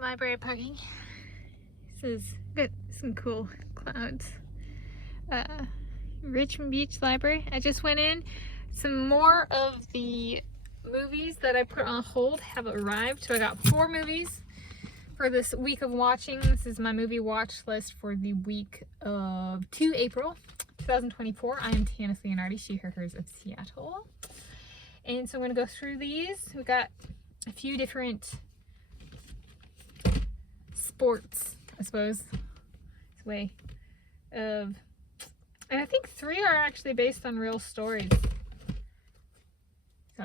library parking. This is good. Some cool clouds. Richmond Beach Library. I just went in. Some more of the movies that I put on hold have arrived. So I got 4 movies for this week of watching. This is my movie watch list for the week of 2 April 2024. I am Tanis Leonhardi, she, her, hers of Seattle. And so I'm going to go through these. We got a few different sports, I suppose, this way of, and I think 3 are actually based on real stories. So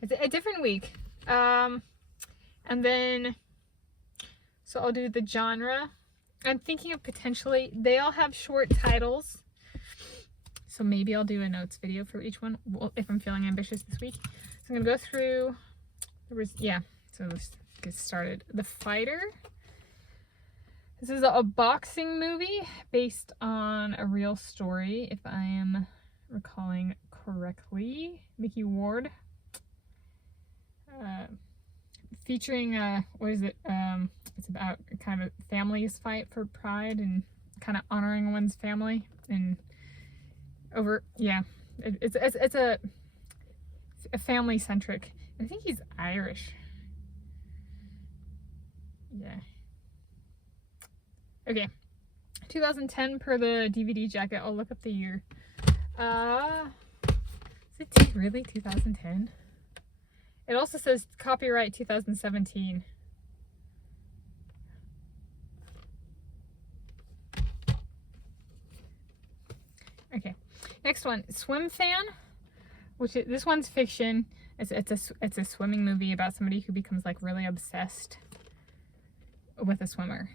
it's a different week. And then, so I'll do the genre. I'm thinking of potentially, they all have short titles. So maybe I'll do a notes video for each one if I'm feeling ambitious this week. So I'm gonna go through, so let's get started. The Fighter. This is a boxing movie based on a real story, if I am recalling correctly. Mickey Ward. Featuring, what is it? It's about kind of a family's fight for pride and kind of honoring one's family and it's a family centric. I think he's Irish. Yeah. Okay. 2010 per the DVD jacket. I'll look up the year. Is it really 2010? It also says copyright 2017. Okay. Next one, Swimfan, this one's fiction. It's a swimming movie about somebody who becomes like really obsessed with a swimmer.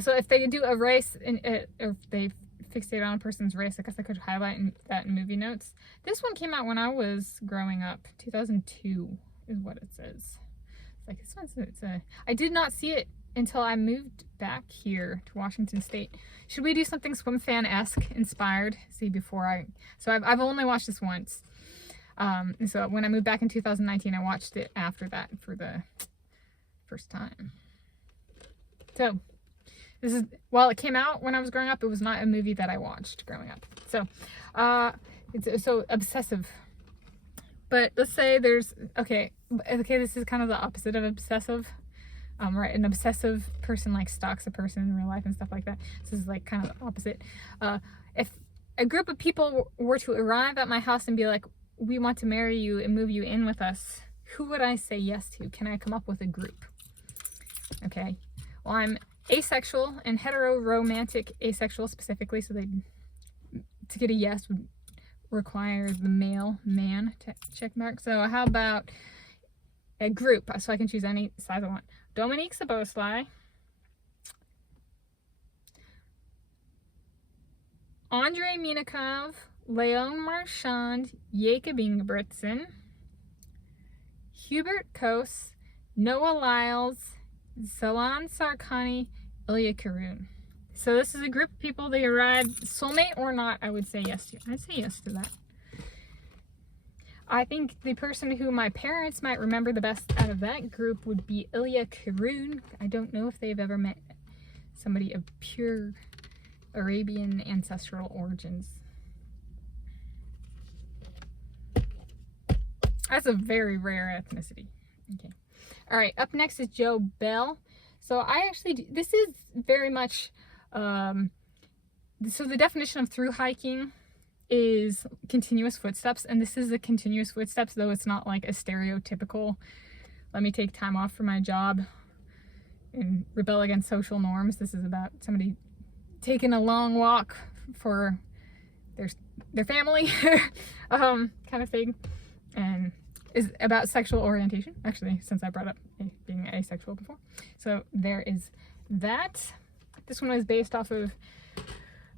So if they do a race and if they fixate on a person's race, I guess I could highlight that in movie notes. This one came out when I was growing up. 2002 is what it says. It's like this one's I did not see it until I moved back here to Washington State. Should we do something Swimfan-esque inspired? So I've only watched this once. And so when I moved back in 2019, I watched it after that for the first time. So this is, while it came out when I was growing up, it was not a movie that I watched growing up. So it's so obsessive. But let's say there's, okay, this is kind of the opposite of obsessive. Right, an obsessive person like stalks a person in real life and stuff like that. This is like kind of the opposite. If a group of people were to arrive at my house and be like, we want to marry you and move you in with us, who would I say yes to? Can I come up with a group? Okay, well, I'm asexual and hetero-romantic asexual specifically, so to get a yes would require the male man check mark. So how about a group, so I can choose any size I want. Dominique Saboslai, Andrei Minikov, Leon Marchand, Jacob Ingebrigtsen, Hubert Kos, Noah Lyles, Zalan Sarkani, Ilya Karun. So this is a group of people they arrived, soulmate or not, I would say yes to. I'd say yes to that. I think the person who my parents might remember the best out of that group would be Ilya Karun. I don't know if they've ever met somebody of pure Arabian ancestral origins. That's a very rare ethnicity. Okay. All right, up next is Joe Bell. So this is very much, so the definition of through hiking is continuous footsteps, and this is a continuous footsteps, though it's not like a stereotypical let me take time off for my job and rebel against social norms. This is about somebody taking a long walk for their family kind of thing, and is about sexual orientation, actually, since I brought up being asexual before. So there is that. This one was based off of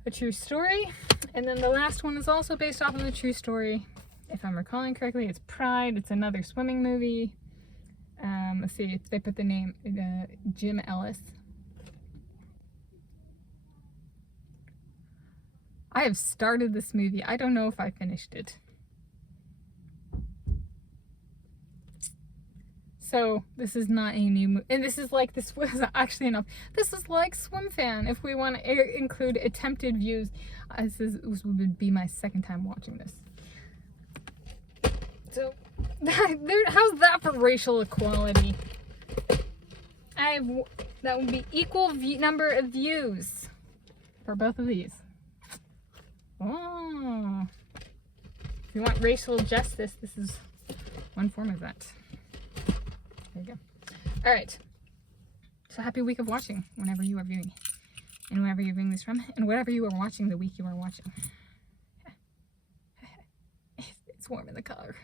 a true story, and then the last one is also based off of a true story, if I'm recalling correctly. It's Pride. It's another swimming movie. Let's see if they put the name, Jim Ellis. I have started this movie. I don't know if I finished it. So this is not a new and this is like, this was actually enough. This is like Swimfan. If we want to include attempted views, this would be my second time watching this. So how's that for racial equality? That would be equal number of views for both of these. Oh, if you want racial justice, this is one form of that. There you go. All right. So happy week of watching whenever you are viewing, and whenever you're viewing this from, and whatever you are watching the week you are watching. It's warm in the car.